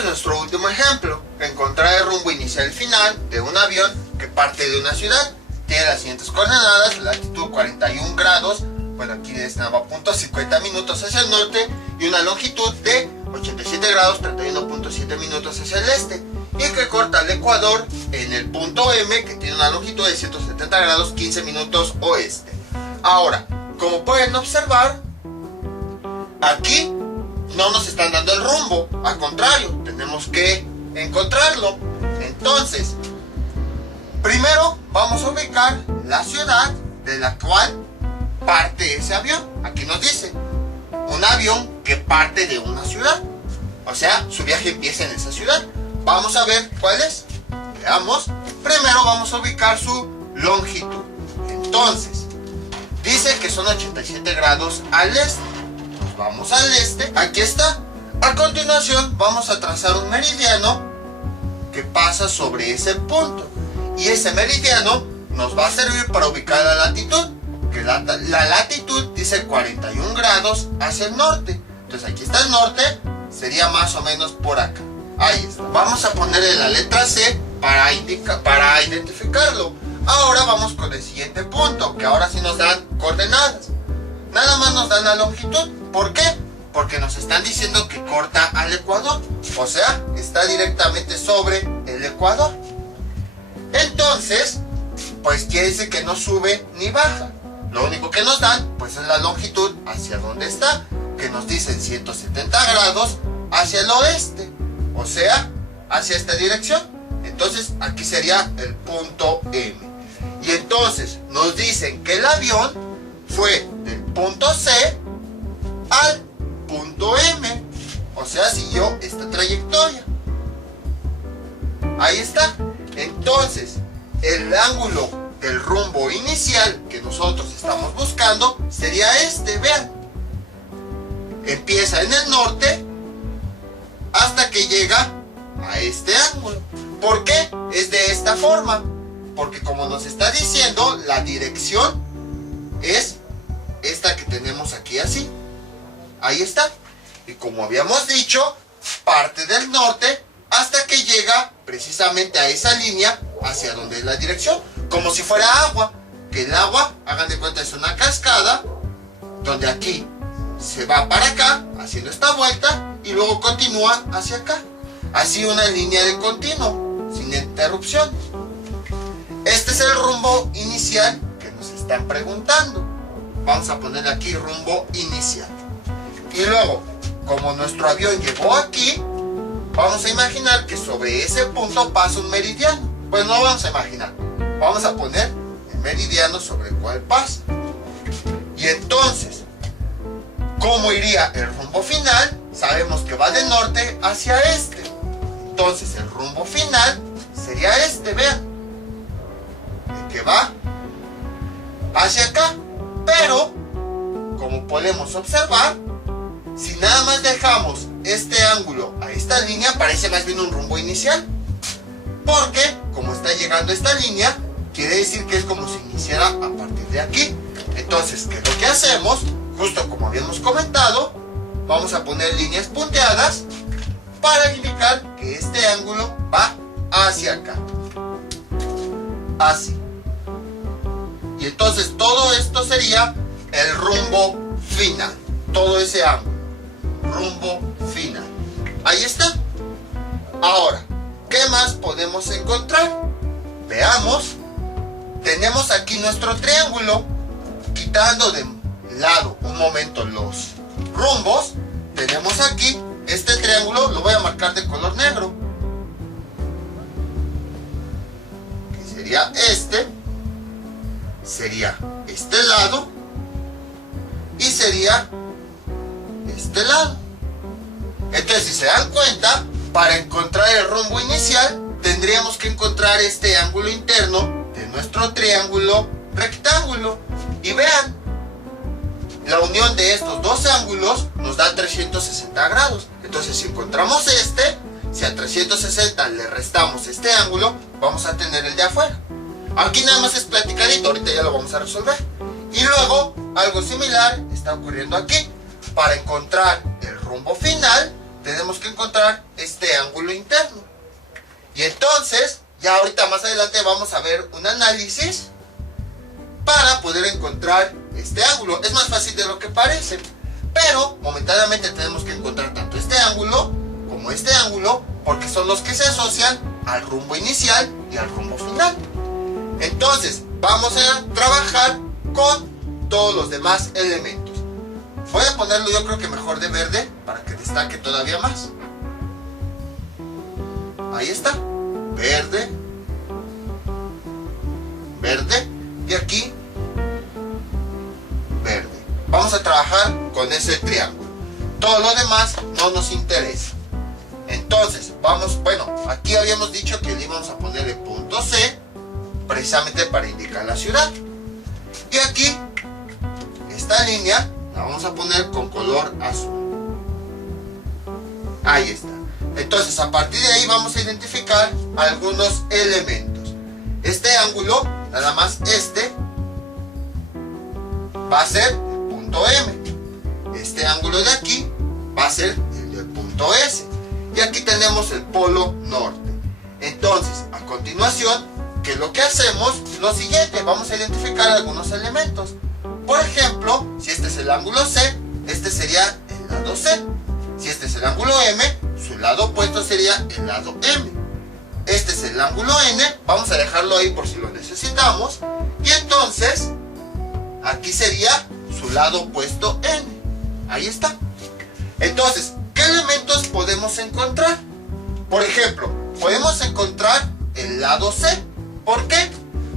Entonces nuestro último ejemplo, encontrar el rumbo inicial y final de un avión que parte de una ciudad. Tiene las siguientes coordenadas: latitud 41 grados, bueno, aquí destinaba punto 50 minutos hacia el norte, y una longitud de 87 grados 31.7 minutos hacia el este, y que corta el ecuador en el punto M, que tiene una longitud de 170 grados 15 minutos oeste. Ahora, como pueden observar, aquí no nos están dando el rumbo, al contrario, tenemos que encontrarlo. Entonces, primero vamos a ubicar la ciudad de la cual parte ese avión. Aquí nos dice un avión que parte de una ciudad, o sea, su viaje empieza en esa ciudad. Vamos a ver cuál es. Veamos. Primero vamos a ubicar su longitud. Entonces, dice que son 87 grados al este. Nos vamos al este. Aquí está. A continuación vamos a trazar un meridiano que pasa sobre ese punto. Y ese meridiano nos va a servir para ubicar la latitud. Que la latitud dice 41 grados hacia el norte. Entonces aquí está el norte. Sería más o menos por acá. Ahí está. Vamos a ponerle la letra C para identificarlo. Ahora vamos con el siguiente punto, que ahora sí nos dan coordenadas. Nada más nos dan la longitud. ¿Por qué? Porque nos están diciendo que corta al ecuador. O sea, está directamente sobre el ecuador. Entonces, pues quiere decir que no sube ni baja. Lo único que nos dan, pues es la longitud hacia donde está, que nos dicen 170 grados hacia el oeste. O sea, hacia esta dirección. Entonces, aquí sería el punto M. Y entonces nos dicen que el avión fue del punto C al punto M. O sea, siguió esta trayectoria. Ahí está. Entonces, el ángulo del rumbo inicial que nosotros estamos buscando sería este. Vean. Empieza en el norte hasta que llega a este ángulo. ¿Por qué? Es de esta forma. Porque como nos está diciendo, la dirección es esta que tenemos aquí así. Ahí está. Y como habíamos dicho, parte del norte hasta que llega precisamente a esa línea hacia donde es la dirección. Como si fuera agua. Que el agua, hagan de cuenta, es una cascada donde aquí se va para acá haciendo esta vuelta y luego continúa hacia acá. Así una línea de continuo, sin interrupción. Este es el rumbo inicial que nos están preguntando. Vamos a ponerle aquí rumbo inicial. Y luego, como nuestro avión llegó aquí, vamos a imaginar que sobre ese punto pasa un meridiano. Pues no vamos a imaginar. Vamos a poner el meridiano sobre el cual pasa. Y entonces, ¿cómo iría el rumbo final? Sabemos que va de norte hacia este. Entonces el rumbo final sería este, vean. El que va hacia acá. Pero, como podemos observar, si nada más dejamos este ángulo a esta línea, parece más bien un rumbo inicial. Porque, como está llegando a esta línea, quiere decir que es como si iniciara a partir de aquí. Entonces, ¿qué es lo que hacemos? Justo como habíamos comentado, vamos a poner líneas punteadas para indicar que este ángulo va hacia acá. Así. Y entonces todo esto sería el rumbo final. Todo ese ángulo. Rumbo final. Ahí está. Ahora, ¿qué más podemos encontrar? Veamos. Tenemos aquí nuestro triángulo. Quitando de lado un momento los rumbos, tenemos aquí este triángulo. Lo voy a marcar de color negro, que sería este lado y sería este lado. Entonces, si se dan cuenta, para encontrar el rumbo inicial tendríamos que encontrar este ángulo interno de nuestro triángulo rectángulo. Y vean, la unión de estos dos ángulos nos da 360 grados. Entonces, si encontramos si a 360 le restamos este ángulo, vamos a tener el de afuera. Aquí nada más es platicadito, ahorita ya lo vamos a resolver. Y luego, algo similar está ocurriendo aquí. Para encontrar el rumbo final, tenemos que encontrar este ángulo interno. Y entonces, ya ahorita más adelante vamos a ver un análisis para poder encontrar este ángulo. Es más fácil de lo que parece, pero momentáneamente tenemos que encontrar tanto este ángulo como este ángulo, porque son los que se asocian al rumbo inicial y al rumbo final. Entonces, vamos a trabajar con todos los demás elementos. Voy a ponerlo yo creo que mejor de verde para que destaque todavía más. Ahí está, verde, verde y aquí verde. Vamos a trabajar con ese triángulo. Todo lo demás no nos interesa. Entonces, aquí habíamos dicho que le íbamos a poner el punto C precisamente para indicar la ciudad. Y aquí, esta línea la vamos a poner con color azul. Ahí está. Entonces, a partir de ahí vamos a identificar algunos elementos. Este ángulo, nada más este, va a ser el punto M. Este ángulo de aquí va a ser el del punto S. Y aquí tenemos el polo norte. Entonces, a continuación, ¿qué es lo que hacemos? Lo siguiente, vamos a identificar algunos elementos. Por ejemplo, si este es el ángulo C, este sería el lado C. Si este es el ángulo M, su lado opuesto sería el lado M. Este es el ángulo N, vamos a dejarlo ahí por si lo necesitamos. Y entonces, aquí sería su lado opuesto N. Ahí está. Entonces, ¿qué elementos podemos encontrar? Por ejemplo, podemos encontrar el lado C. ¿Por qué?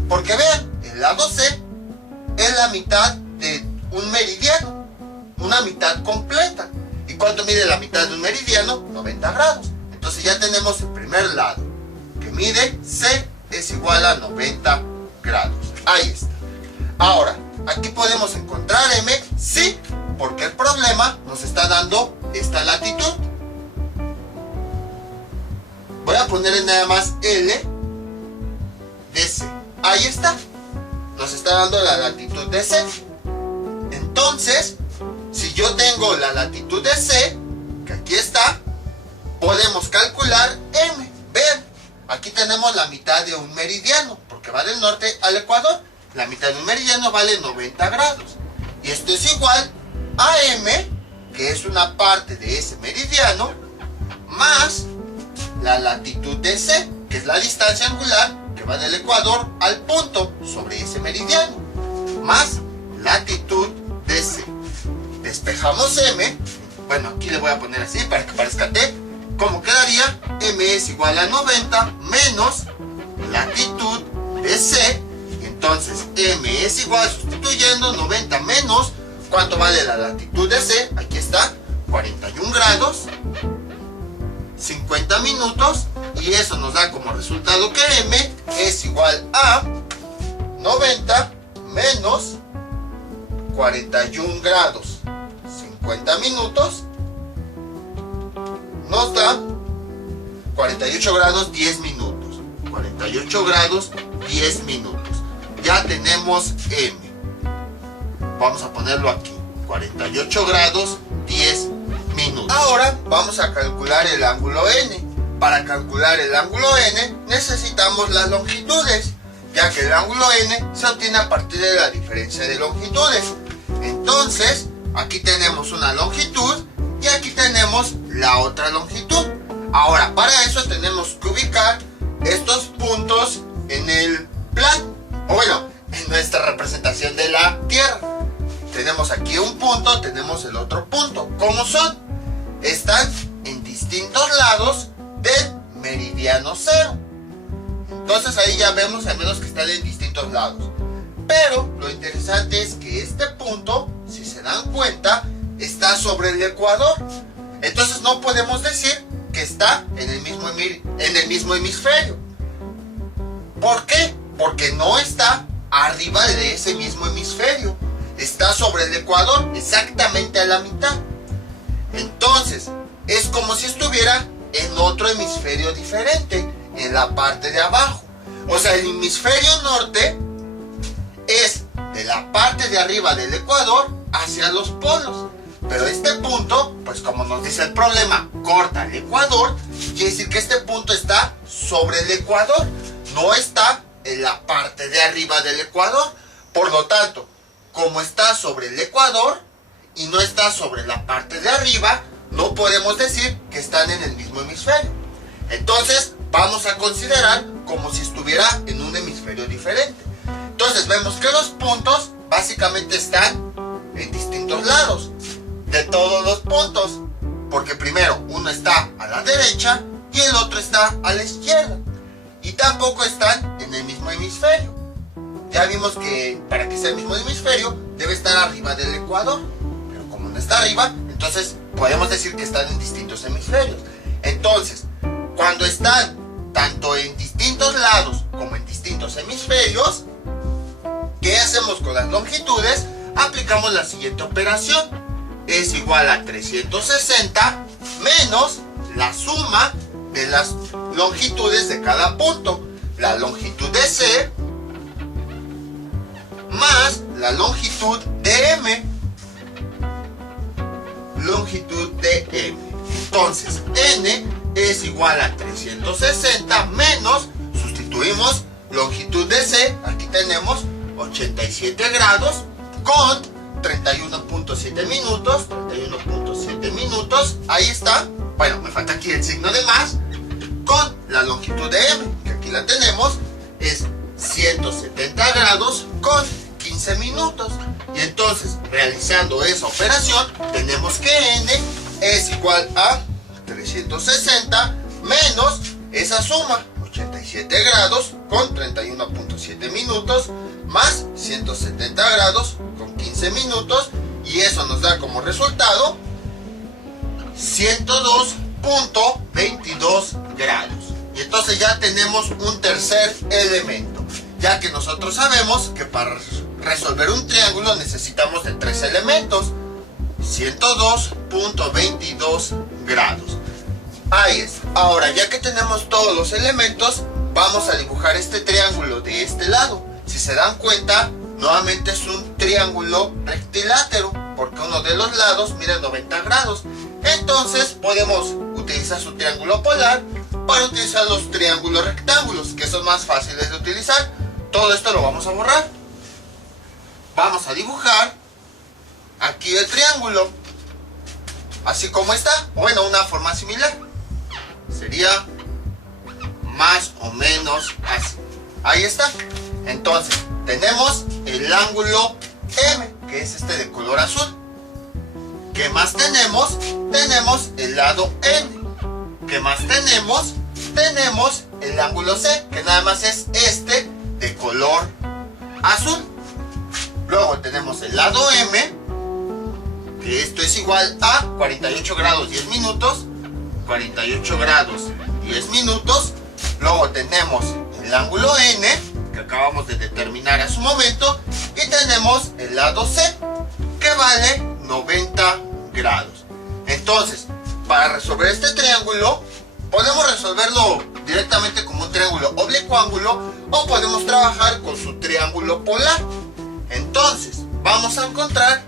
Porque vean, el lado C es la mitad de un meridiano, una mitad completa. ¿Y cuánto mide la mitad de un meridiano? 90 grados. Entonces ya tenemos el primer lado, que mide C es igual a 90 grados. Ahí está. Ahora, aquí podemos encontrar M, sí, porque el problema nos está dando esta latitud. Voy a ponerle nada más L de C. Ahí está. Nos está dando la latitud de C. Entonces, si yo tengo la latitud de C, que aquí está, podemos calcular M. Vean, aquí tenemos la mitad de un meridiano, porque va del norte al ecuador. La mitad de un meridiano vale 90 grados. Y esto es igual a M, que es una parte de ese meridiano, más la latitud de C, que es la distancia angular que va del ecuador al punto sobre ese meridiano, más latitud de C. Despejamos M, bueno, aquí le voy a poner así para que parezca T. ¿Cómo quedaría? M es igual a 90 menos latitud de C. Y entonces M es igual, sustituyendo 90 menos, ¿cuánto vale la latitud de C? Aquí está, 41 grados, 50 minutos. Y eso nos da como resultado que M es igual a 90 menos 41 grados, 50 minutos, nos da 48 grados 10 minutos. 48 grados 10 minutos. Ya tenemos M. Vamos a ponerlo aquí. 48 grados 10 minutos. Ahora vamos a calcular el ángulo N. Para calcular el ángulo N necesitamos las longitudes, ya que el ángulo N se obtiene a partir de la diferencia de longitudes. Entonces, aquí tenemos una longitud y aquí tenemos la otra longitud. Ahora, para eso tenemos que ubicar estos puntos en el plano, o bueno, en nuestra representación de la Tierra. Tenemos aquí un punto, tenemos el otro punto. ¿Cómo son? Están en distintos lados del meridiano cero. Entonces ahí ya vemos al menos que están en distintos lados. Pero lo interesante es que este punto, si se dan cuenta, está sobre el ecuador. Entonces no podemos decir que está en el mismo hemisferio. ¿Por qué? Porque no está arriba de ese mismo hemisferio. Está sobre el ecuador, exactamente a la mitad. Entonces, es como si estuviera en otro hemisferio diferente, en la parte de abajo. O sea, el hemisferio norte es de la parte de arriba del ecuador hacia los polos, Pero este punto, pues como nos dice el problema, corta el ecuador, quiere decir que este punto está sobre el ecuador, no está en la parte de arriba del ecuador. Por lo tanto, como está sobre el ecuador y no está sobre la parte de arriba, no podemos decir que están en el mismo hemisferio. Entonces, vamos a considerar como si estuviera en un hemisferio diferente. Entonces, vemos que los puntos básicamente están en distintos lados de todos los puntos, porque primero uno está a la derecha y el otro está a la izquierda, y tampoco están en el mismo hemisferio. Ya vimos que para que sea el mismo hemisferio debe estar arriba del ecuador, pero como no está arriba, entonces podemos decir que están en distintos hemisferios. Entonces, cuando están tanto en distintos lados como en distintos hemisferios, ¿qué hacemos con las longitudes? Aplicamos la siguiente operación. Es igual a 360 menos la suma de las longitudes de cada punto. La longitud de C más la longitud de M. Longitud de M. Entonces, N es igual a 360 menos, sustituimos longitud de C, aquí tenemos 87 grados con 31.7 minutos, 31.7 minutos, ahí está. Bueno, me falta aquí el signo de más, con la longitud de M, que aquí la tenemos, es 170 grados con 15 minutos. Y entonces, realizando esa operación, tenemos que N es igual a 360 menos esa suma, 87 grados con 31.7 minutos, más 170 grados con 15 minutos, y eso nos da como resultado 102.22 grados. Y entonces ya tenemos un tercer elemento, ya que nosotros sabemos que para resolver un triángulo necesitamos de tres elementos, 102.22 grados. Ahí es. Ahora, ya que tenemos todos los elementos, vamos a dibujar este triángulo de este lado. Si se dan cuenta, nuevamente es un triángulo rectilátero, porque uno de los lados mide 90 grados. Entonces podemos utilizar su triángulo polar para utilizar los triángulos rectángulos, que son más fáciles de utilizar. Todo esto lo vamos a borrar. Vamos a dibujar aquí el triángulo, así como está. Bueno, una forma similar sería más o menos así. Ahí está. Entonces, tenemos el ángulo M, que es este de color azul. ¿Qué más tenemos? Tenemos el lado N. ¿Qué más tenemos? Tenemos el ángulo C, que nada más es este de color azul. Luego tenemos el lado M, que esto es igual a 48 grados 10 minutos. 48 grados 10 minutos. Luego tenemos el ángulo N, que acabamos de determinar hace un momento, y tenemos el lado C, que vale 90 grados. Entonces, para resolver este triángulo, podemos resolverlo directamente como un triángulo oblicuángulo, o podemos trabajar con su triángulo polar. Entonces, vamos a encontrar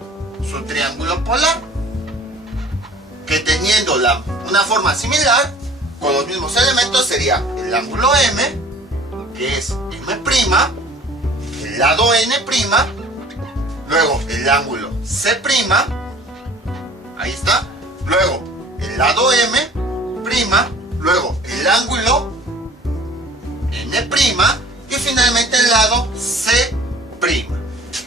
su triángulo polar, que teniendo una forma similar, con los mismos elementos, sería el ángulo M, que es M', el lado N', luego el ángulo C', ahí está, luego el lado M', luego el ángulo N', y finalmente el lado C'.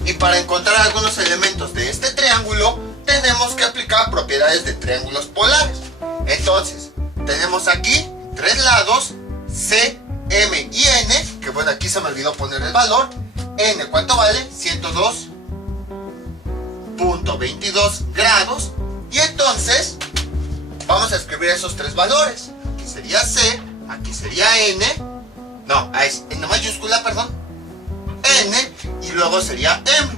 Y para encontrar algunos elementos de este triángulo, tenemos que aplicar propiedades de triángulos polares. Entonces, tenemos aquí tres lados, C, M y N, que bueno, aquí se me olvidó poner el valor. N, ¿cuánto vale? 102.22 grados. Y entonces, vamos a escribir esos tres valores. Aquí sería C, aquí sería N, no, es en mayúscula, perdón, N, y luego sería M.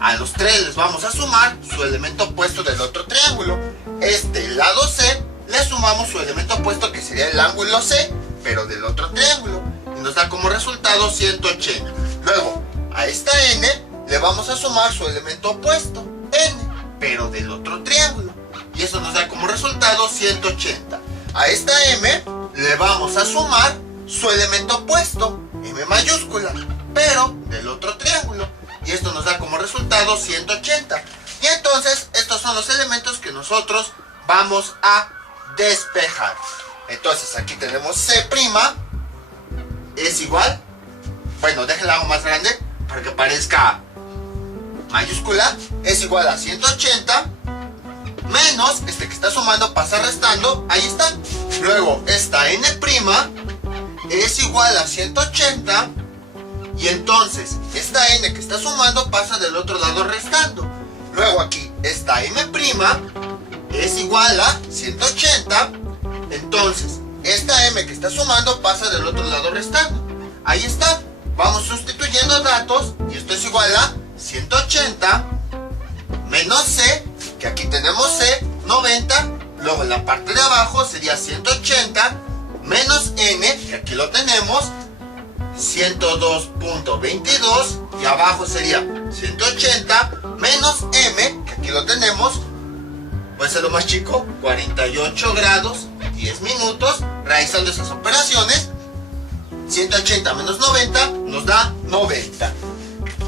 A los tres les vamos a sumar su elemento opuesto del otro triángulo. Este lado C le sumamos su elemento opuesto, que sería el ángulo C, pero del otro triángulo, y nos da como resultado 180. Luego a esta N le vamos a sumar su elemento opuesto, N, pero del otro triángulo. Y eso nos da como resultado 180. A esta m le vamos a sumar su elemento opuesto, m mayúscula, pero del otro triángulo. Y esto nos da como resultado 180. Y entonces estos son los elementos que nosotros vamos a despejar. Entonces aquí tenemos C' es igual, bueno, déjenla algo más grande para que parezca mayúscula, es igual a 180 menos este que está sumando pasa restando, ahí está. Luego esta n' es igual a 180 y entonces esta n que está sumando pasa del otro lado restando. Luego aquí esta m' es igual a 180, entonces esta m que está sumando pasa del otro lado restando. Ahí está, vamos sustituyendo datos y esto es igual a 180 menos c, que aquí tenemos c, 90, luego en la parte de abajo sería 180 menos n, que aquí lo tenemos, 102.22, y abajo sería 180 menos m, que aquí lo tenemos, puede ser lo más chico, 48 grados, 10 minutos, realizando esas operaciones. 180 menos 90 nos da 90.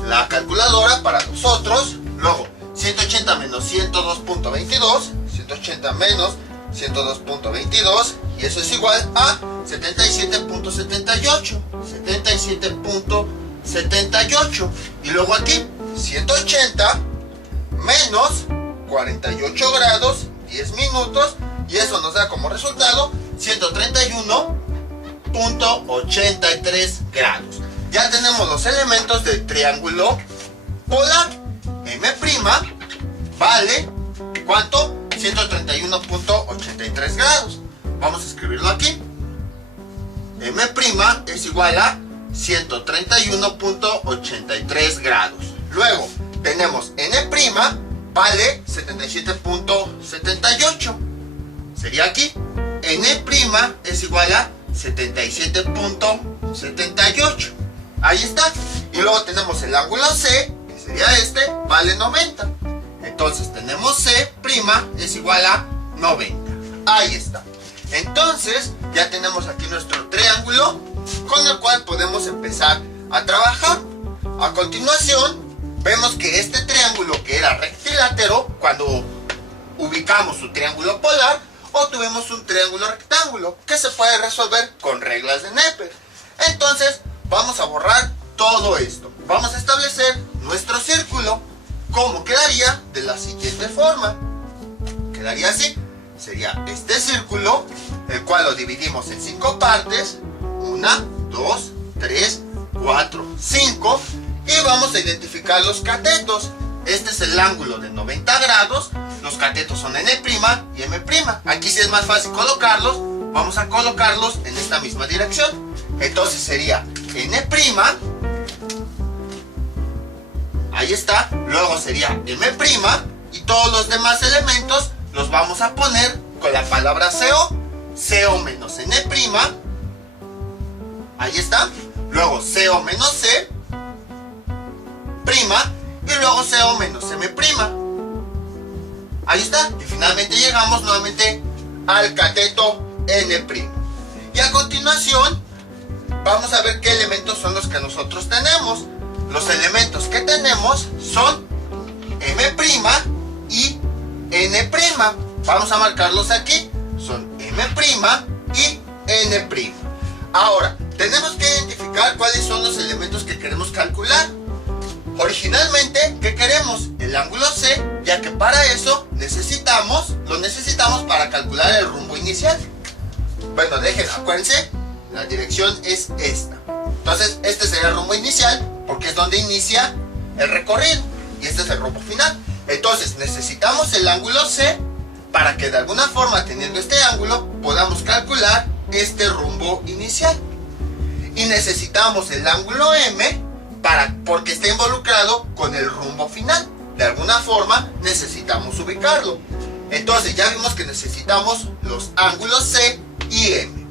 La calculadora para nosotros, luego 180 menos 102.22, 180 menos 102.22, y eso es igual a 77.78, 77.78, y luego aquí 180 menos 48 grados, 10 minutos, y eso nos da como resultado 131.83 grados. Ya tenemos los elementos del triángulo polar. M' vale, ¿cuánto? 131.83 grados. Vamos a escribirlo aquí. M' es igual a 131.83 grados. Luego tenemos N' vale 77.78. Sería aquí. N' es igual a 77.78. Ahí está. Y luego tenemos el ángulo C, que sería este, vale 90. Entonces tenemos C' es igual a 90. Ahí está. Entonces ya tenemos aquí nuestro triángulo con el cual podemos empezar a trabajar. A continuación vemos que este triángulo que era rectilátero, cuando ubicamos su triángulo polar, obtuvimos un triángulo rectángulo que se puede resolver con reglas de Neper. Entonces vamos a borrar todo esto. Vamos a establecer nuestro círculo. ¿Cómo quedaría? De la siguiente forma. Quedaría así. Sería este círculo, el cual lo dividimos en 5 partes. 1, 2, 3, 4, 5. Y vamos a identificar los catetos. Este es el ángulo de 90 grados. Los catetos son N' y M'. Aquí sí es más fácil colocarlos. Vamos a colocarlos en esta misma dirección. Entonces sería N'. Ahí está. Luego sería M'. Y todos los demás elementos los vamos a poner con la palabra CO. CO menos N'. Ahí está. Luego CO menos C'. Y luego CO menos M'. Ahí está. Y finalmente llegamos nuevamente al cateto N'. Y a continuación vamos a ver qué elementos son los que nosotros tenemos. Los elementos que tenemos son M' y N'. Vamos a marcarlos aquí. Son M' y N'. Ahora, tenemos que identificar cuáles son los elementos que queremos calcular. Originalmente, ¿qué queremos? El ángulo C, ya que para eso lo necesitamos para calcular el rumbo inicial. Bueno, acuérdense, la dirección es esta. Entonces, este sería el rumbo inicial, porque es donde inicia el recorrido. Y este es el rumbo final. Entonces, necesitamos el ángulo C para que de alguna forma, teniendo este ángulo, podamos calcular este rumbo inicial. Y necesitamos el ángulo M porque está involucrado con el rumbo final. De alguna forma necesitamos ubicarlo. Entonces ya vimos que necesitamos los ángulos C y M,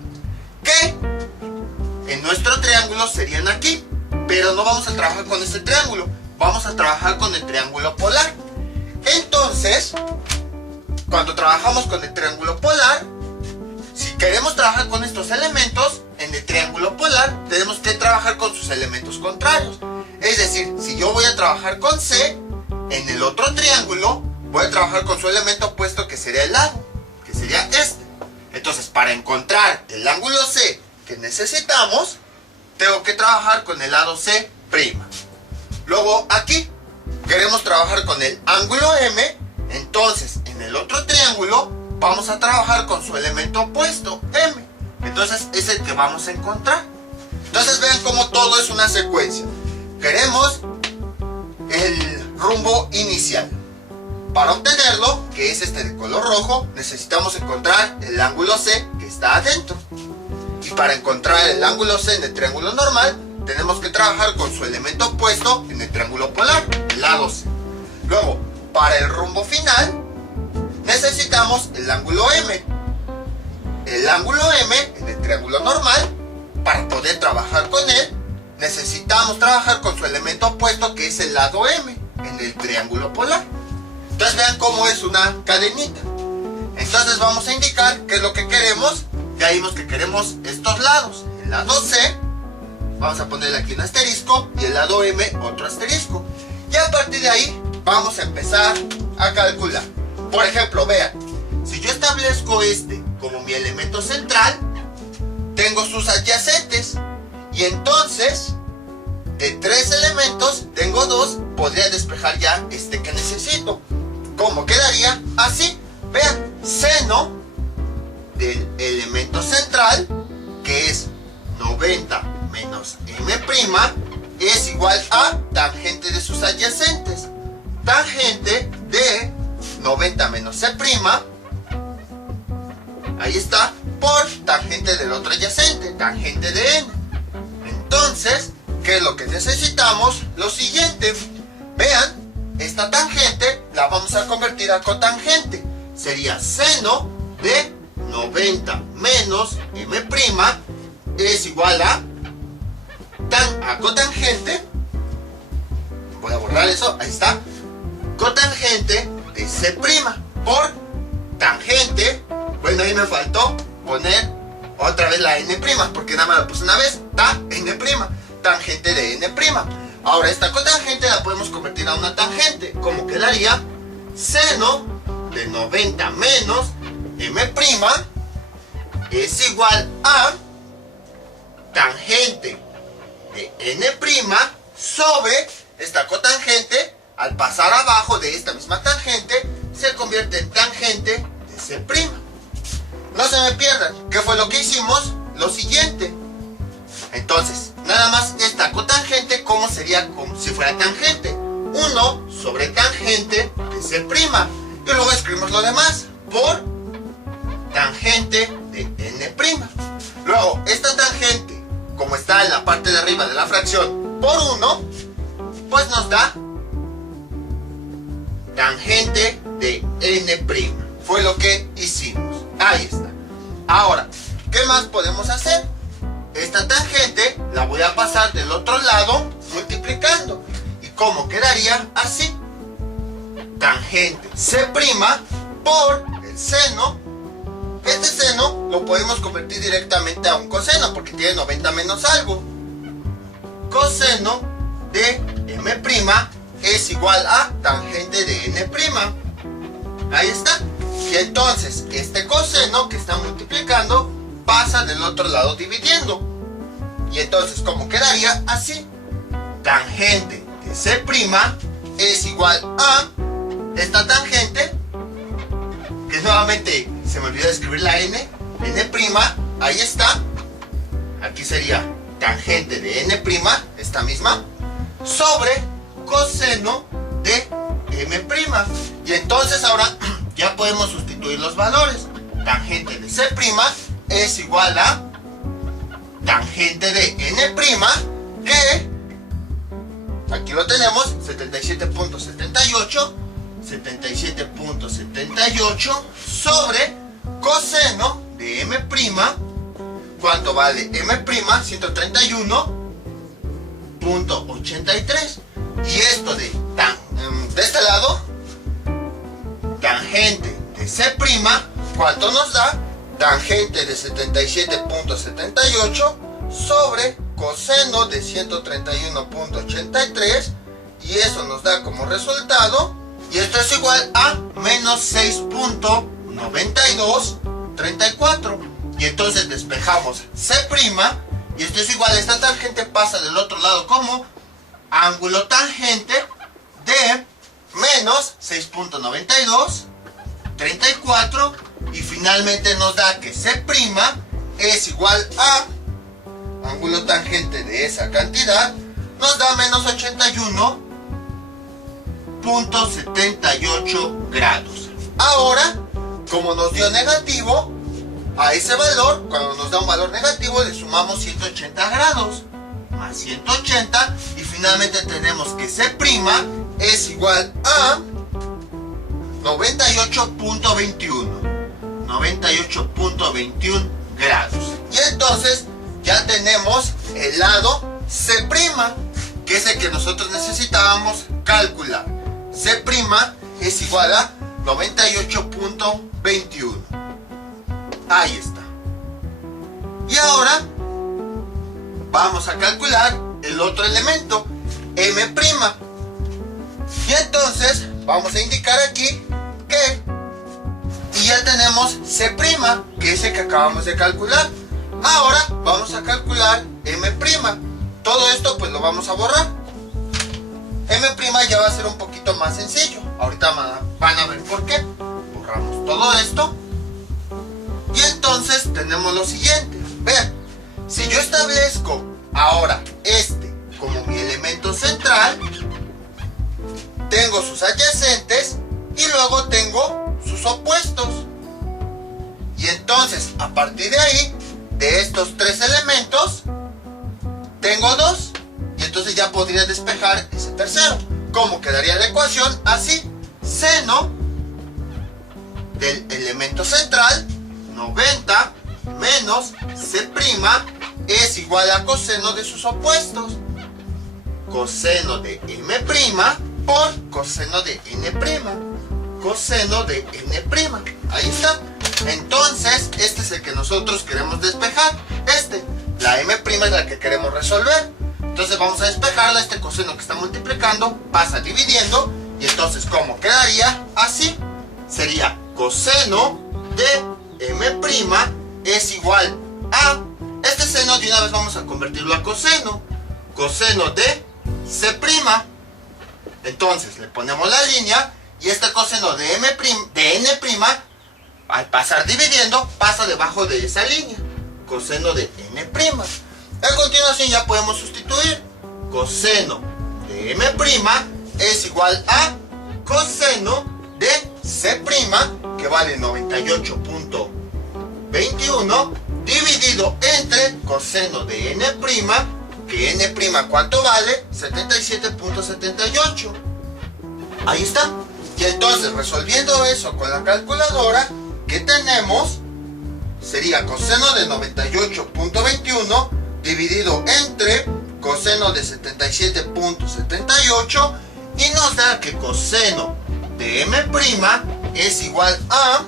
que en nuestro triángulo serían aquí. Pero no vamos a trabajar con este triángulo, vamos a trabajar con el triángulo polar. Entonces, cuando trabajamos con el triángulo polar, si queremos trabajar con estos elementos, en el triángulo polar tenemos que trabajar con sus elementos contrarios. Es decir, si yo voy a trabajar con C, en el otro triángulo voy a trabajar con su elemento opuesto, que sería el lado, que sería este. Entonces, para encontrar el ángulo C que necesitamos, tengo que trabajar con el lado C'. Luego aquí queremos trabajar con el ángulo M, entonces en el otro triángulo vamos a trabajar con su elemento opuesto, M. Entonces es el que vamos a encontrar. Entonces vean cómo todo es una secuencia. Queremos el rumbo inicial. Para obtenerlo, que es este de color rojo, necesitamos encontrar el ángulo C que está adentro. Y para encontrar el ángulo C en el triángulo normal, tenemos que trabajar con su elemento opuesto en el triángulo polar, el lado C. Luego, para el rumbo final, necesitamos el ángulo M. El ángulo M en el triángulo normal, para poder trabajar con él, necesitamos trabajar con su elemento opuesto, que es el lado M en el triángulo polar. Entonces vean cómo es una cadenita. Entonces vamos a indicar qué es lo que queremos. Ya vimos que queremos estos lados. El lado C, vamos a ponerle aquí un asterisco, y el lado M otro asterisco. Y a partir de ahí vamos a empezar a calcular. Por ejemplo, vean, si yo establezco este como mi elemento central, tengo sus adyacentes. Y entonces, de 3 elementos, tengo 2, podría despejar ya este que necesito. ¿Cómo quedaría? Así. Vean, seno del elemento central, que es 90 menos m', es igual a tangente de sus adyacentes. Tangente de 90 menos c', ahí está, por tangente del otro adyacente, tangente de n. Entonces, ¿qué es lo que necesitamos? Lo siguiente, vean, esta tangente la vamos a convertir a cotangente. Sería seno de 90 menos m' es igual a cotangente. Voy a borrar eso, ahí está. Cotangente de c' por tangente. Bueno, ahí me faltó poner otra vez la n', porque nada más la puse una vez. N', tangente de n'. Ahora esta cotangente la podemos convertir a una tangente. ¿Cómo quedaría? Seno de 90 menos m' es igual a tangente de n' sobre esta cotangente. Al pasar abajo de esta misma tangente, se convierte en tangente de c'. No se me pierdan, ¿qué fue lo que hicimos? Lo siguiente. Entonces, nada más esta cotangente, ¿cómo sería? Como si fuera tangente. 1 sobre tangente de c'. Y luego escribimos lo demás por tangente de n'. Luego, esta tangente, como está en la parte de arriba de la fracción, por 1, pues nos da tangente de n'. Fue lo que hicimos. Ahí está. Ahora, ¿qué más podemos hacer? Esta tangente la voy a pasar del otro lado multiplicando. ¿Y cómo quedaría? Así. Tangente c' por el seno. Este seno lo podemos convertir directamente a un coseno, porque tiene 90 menos algo. Coseno de m' es igual a tangente de n'. Ahí está. Y entonces este coseno que está multiplicando pasa del otro lado dividiendo. Y entonces, ¿cómo quedaría? Así. Tangente de c' es igual a esta tangente, que nuevamente se me olvidó escribir la n', ahí está. Aquí sería tangente de n', esta misma, sobre coseno de m'. Y entonces ahora ya podemos sustituir los valores. Tangente de c' es igual a tangente de n', que aquí lo tenemos, 77.78 sobre coseno de m'. ¿Cuánto vale m'? 131.83. Y esto de este lado tangente de C', ¿cuánto nos da? Tangente de 77.78 sobre coseno de 131.83, y eso nos da como resultado, y esto es igual a menos 6.9234. Y entonces despejamos C', y esto es igual, esta tangente pasa del otro lado como ángulo tangente de menos 6.9234, y finalmente nos da que C' es igual a ángulo tangente de esa cantidad, nos da menos 81.78 grados. Ahora, como nos dio negativo, a ese valor, cuando nos da un valor negativo, le sumamos 180 grados más 180, y finalmente tenemos que C' es igual a 98.21 grados. Y entonces ya tenemos el lado C', que es el que nosotros necesitábamos calcular. C' es igual a 98.21. Ahí está. Y ahora vamos a calcular el otro elemento, M'. Y entonces vamos a indicar aquí que, y ya tenemos C', que es el que acabamos de calcular. Ahora vamos a calcular M'. Todo esto pues lo vamos a borrar. M' ya va a ser un poquito más sencillo. Ahorita van a ver por qué. Borramos todo esto. Y entonces tenemos lo siguiente. Vean, si yo establezco ahora este como mi elemento central, tengo sus adyacentes y luego tengo sus opuestos. Y entonces, a partir de ahí, de estos tres elementos, tengo dos. Y entonces ya podría despejar ese tercero. ¿Cómo quedaría la ecuación? Así: seno del elemento central, 90 menos C' es igual a coseno de sus opuestos. Coseno de M' por coseno de N'. Coseno de N'. Ahí está. Entonces, este es el que nosotros queremos despejar. La M' es la que queremos resolver. Entonces vamos a despejarla. Este coseno que está multiplicando pasa dividiendo. Y entonces, ¿cómo quedaría? Así. Sería coseno de M' es igual a, este seno de una vez vamos a convertirlo a coseno. Coseno de C'. Entonces le ponemos la línea, y este coseno de N', al pasar dividiendo, pasa debajo de esa línea. Coseno de N'. A continuación ya podemos sustituir. Coseno de M' es igual a coseno de C', que vale 98.21, dividido entre coseno de N', que N' ¿cuánto vale? 77.78. Ahí está. Y entonces, resolviendo eso con la calculadora, ¿qué tenemos? Sería coseno de 98.21 dividido entre coseno de 77.78, y nos da que coseno de M' es igual a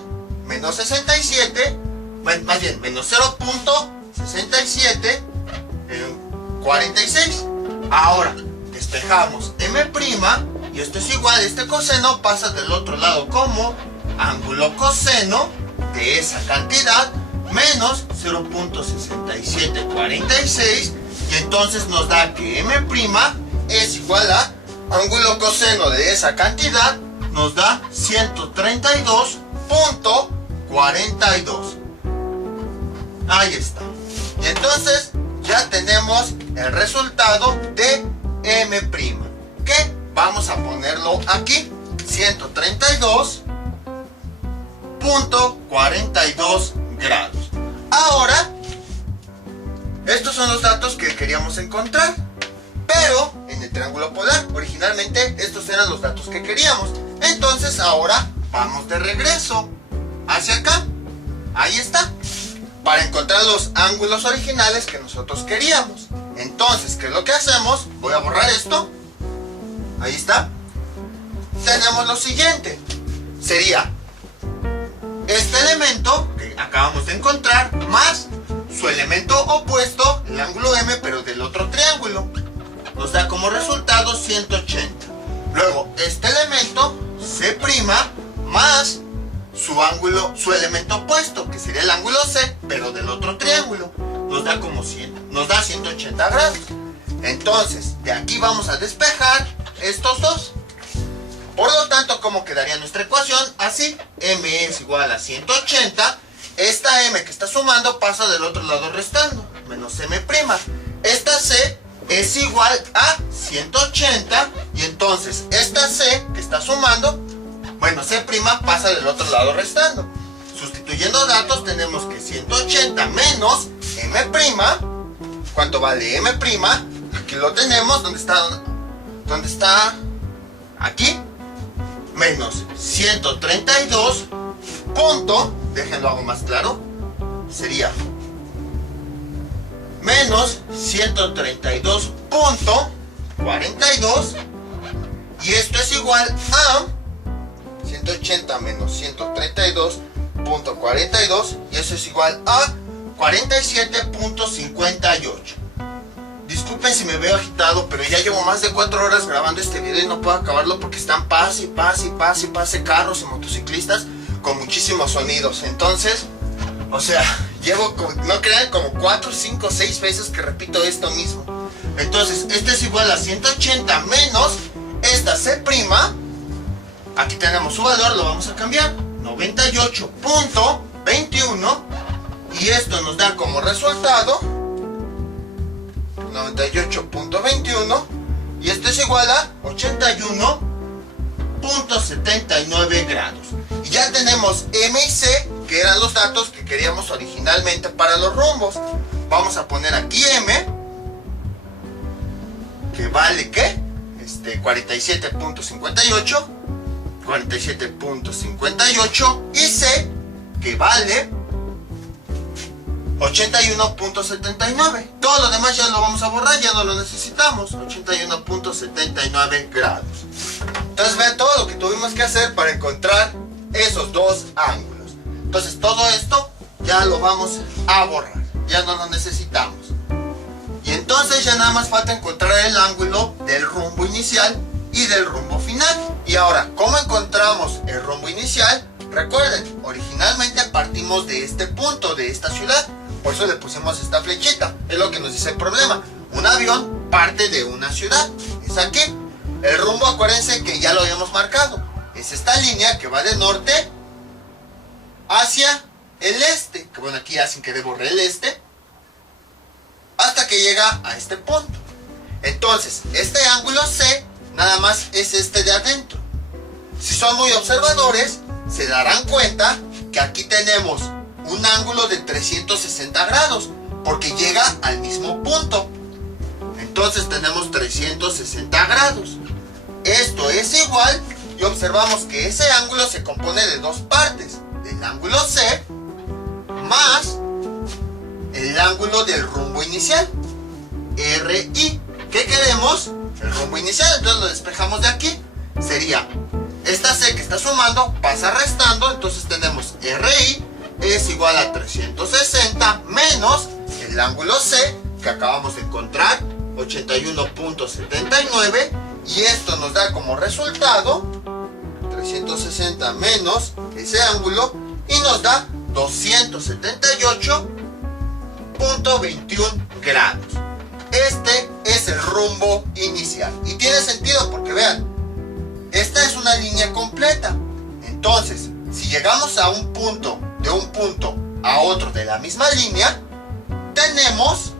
menos 67, más bien menos 0.6746. Ahora despejamos M', y esto es igual, este coseno pasa del otro lado como ángulo coseno de esa cantidad menos 0.6746, y entonces nos da que M' es igual a ángulo coseno de esa cantidad, nos da 132.42. Ahí está. Y entonces ya tenemos el resultado de M', que vamos a ponerlo aquí: 132.42 grados. Ahora, estos son los datos que queríamos encontrar, pero en el triángulo polar. Originalmente estos eran los datos que queríamos. Entonces ahora vamos de regreso hacia acá. Ahí está. Para encontrar los ángulos originales que nosotros queríamos. Entonces, ¿qué es lo que hacemos? Voy a borrar esto. Ahí está. Tenemos lo siguiente. sería este elemento que acabamos de encontrar más su elemento opuesto, el ángulo M, pero del otro triángulo. Nos da como resultado 180. Luego, este elemento C' más su elemento opuesto, que sería el ángulo C, pero del otro triángulo. Nos da como 180 grados. Entonces, de aquí vamos a despejar estos dos. Por lo tanto, ¿cómo quedaría nuestra ecuación? Así, M es igual a 180. Esta M que está sumando pasa del otro lado restando, menos M'. Esta C es igual a 180 y entonces esta C que está sumando, bueno, C' pasa del otro lado restando. Sustituyendo datos tenemos que 180 menos M', ¿cuánto vale M'? Aquí lo tenemos, ¿dónde está? ¿Dónde está? Aquí, menos 132 punto, déjenlo hago más claro, sería menos 132.42 y esto es igual a 180 menos 132.42 y eso es igual a 47.58. Disculpen si me veo agitado, pero ya llevo más de 4 horas grabando este video y no puedo acabarlo porque están pase carros y motociclistas con muchísimos sonidos. Entonces, o sea, llevo, no crean, como 4, 5, 6 veces que repito esto mismo. Entonces, este es igual a 180 menos esta C'. Aquí tenemos su valor, lo vamos a cambiar. 98.21. Y esto nos da como resultado 98.21. Y esto es igual a 81.79 grados. Y ya tenemos M y C, que eran los datos que queríamos originalmente para los rumbos. Vamos a poner aquí M, que vale ¿qué? 47.58. 47.58. Y C, que vale 81.79. Todo lo demás ya lo vamos a borrar, ya no lo necesitamos. 81.79 grados. Entonces vean todo lo que tuvimos que hacer para encontrar esos dos ángulos. Entonces todo esto ya lo vamos a borrar, ya no lo necesitamos. Y entonces ya nada más falta encontrar el ángulo del rumbo inicial y del rumbo final. Y ahora, ¿cómo encontramos el rumbo inicial? Recuerden, originalmente partimos de este punto, de esta ciudad. Por eso le pusimos esta flechita. Es lo que nos dice el problema. Un avión parte de una ciudad. Es aquí. El rumbo, acuérdense que ya lo habíamos marcado. Es esta línea que va de norte hacia el este. Que bueno, aquí ya sin querer borré el este. Hasta que llega a este punto. Entonces, este ángulo C nada más es este de adentro. Si son muy observadores, se darán cuenta que aquí tenemos un ángulo de 360 grados. Porque llega al mismo punto. Entonces tenemos 360 grados. Esto es igual, y observamos que ese ángulo se compone de dos partes, del ángulo C más el ángulo del rumbo inicial, RI. ¿Qué queremos? El rumbo inicial, entonces lo despejamos de aquí. Sería esta C que está sumando, pasa restando, entonces tenemos RI es igual a 360 menos el ángulo C que acabamos de encontrar, 81.79. Y esto nos da como resultado 360 menos ese ángulo y nos da 278.21 grados. Este es el rumbo inicial. Y tiene sentido porque vean, esta es una línea completa. Entonces, si llegamos a un punto, de un punto a otro de la misma línea, tenemos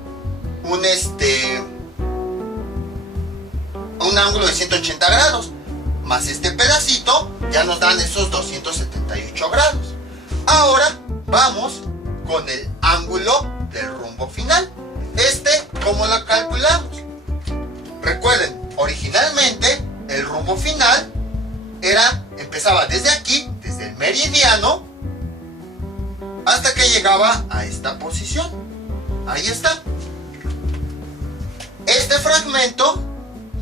un ángulo de 180 grados, más este pedacito ya nos dan esos 278 grados. Ahora vamos con el ángulo del rumbo final. ¿Cómo lo calculamos? Recuerden, originalmente el rumbo final empezaba desde aquí, desde el meridiano, hasta que llegaba a esta posición. Ahí está. Este fragmento,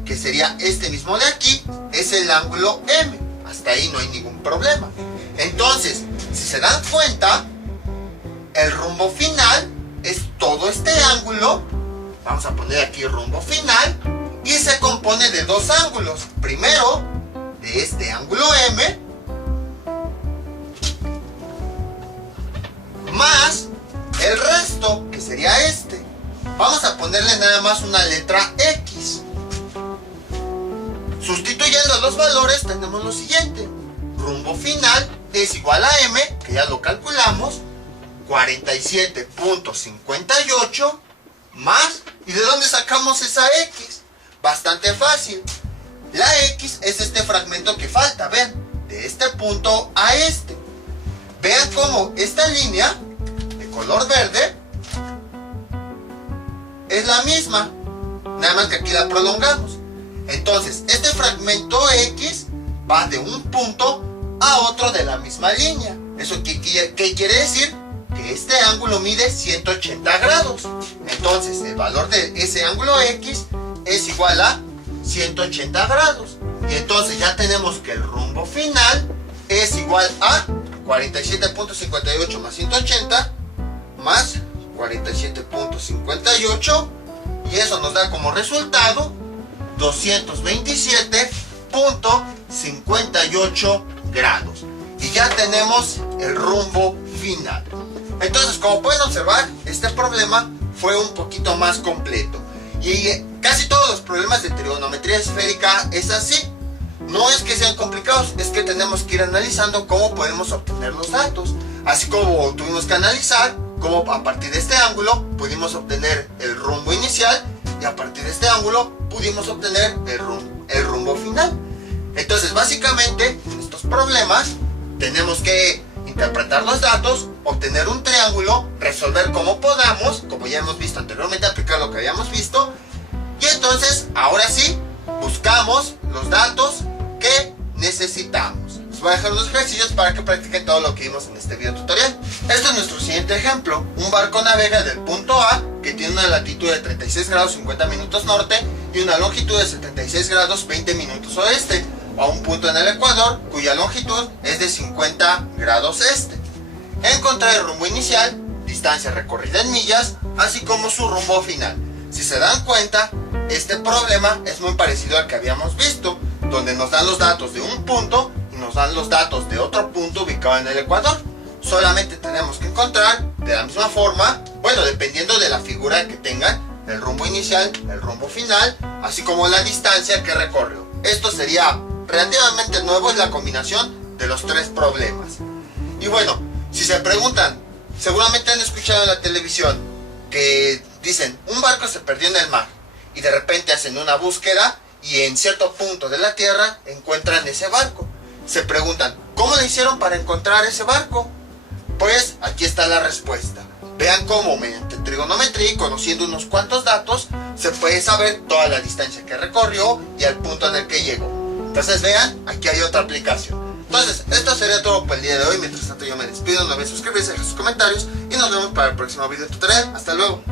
que sería este mismo de aquí, es el ángulo M. Hasta hasta ahí no hay ningún problema. Entonces, si se dan cuenta, el rumbo final es todo este ángulo. Vamos a poner aquí rumbo final. Y se compone de dos ángulos. Primero, de este ángulo M, más el resto, que sería este. Vamos a ponerle nada más una letra X. Sustituyendo los valores tenemos lo siguiente. Rumbo final es igual a M, que ya lo calculamos, 47.58 más. ¿Y de dónde sacamos esa X? Bastante fácil. La X es este fragmento que falta, vean, de este punto a este. Vean cómo esta línea de color verde es la misma, nada más que aquí la prolongamos. Entonces, este fragmento X va de un punto a otro de la misma línea. ¿Eso qué quiere decir? Que este ángulo mide 180 grados. Entonces, el valor de ese ángulo X es igual a 180 grados. Y entonces ya tenemos que el rumbo final es igual a 47.58 más 180 más 47.58, y eso nos da como resultado 227.58 grados. Y ya tenemos el rumbo final. Entonces, como pueden observar, este problema fue un poquito más completo. Y casi todos los problemas de trigonometría esférica es así. No es que sean complicados, es que tenemos que ir analizando cómo podemos obtener los datos. Así como tuvimos que analizar cómo a partir de este ángulo pudimos obtener el rumbo inicial, y a partir de este ángulo pudimos obtener el rumbo final. Entonces, básicamente, en estos problemas tenemos que interpretar los datos, obtener un triángulo, resolver como podamos, como ya hemos visto anteriormente, aplicar lo que habíamos visto, y entonces, ahora sí, buscamos los datos que necesitamos. Les voy a dejar unos ejercicios para que practiquen todo lo que vimos en este video tutorial. Este es nuestro siguiente ejemplo. Un barco navega del punto A, que tiene una latitud de 36 grados 50 minutos norte y una longitud de 76 grados 20 minutos oeste, a un punto en el Ecuador cuya longitud es de 50 grados este. Encontrar el rumbo inicial, distancia recorrida en millas, así como su rumbo final. Si se dan cuenta, este problema es muy parecido al que habíamos visto, donde nos dan los datos de un punto y nos dan los datos de otro punto ubicado en el Ecuador. Solamente tenemos que encontrar de la misma forma, bueno, dependiendo de la figura que tengan, el rumbo inicial, el rumbo final, así como la distancia que recorrió. Esto sería relativamente nuevo, es la combinación de los tres problemas. Y bueno, si se preguntan, seguramente han escuchado en la televisión que dicen, un barco se perdió en el mar, y de repente hacen una búsqueda y en cierto punto de la tierra encuentran ese barco. Se preguntan, ¿cómo le hicieron para encontrar ese barco? Pues aquí está la respuesta. Vean cómo mediante trigonometría y conociendo unos cuantos datos se puede saber toda la distancia que recorrió y el punto en el que llegó. Entonces vean, aquí hay otra aplicación. Entonces, esto sería todo por el día de hoy. Mientras tanto yo me despido, no olviden suscribirse, dejar sus comentarios y nos vemos para el próximo video tutorial. Hasta luego.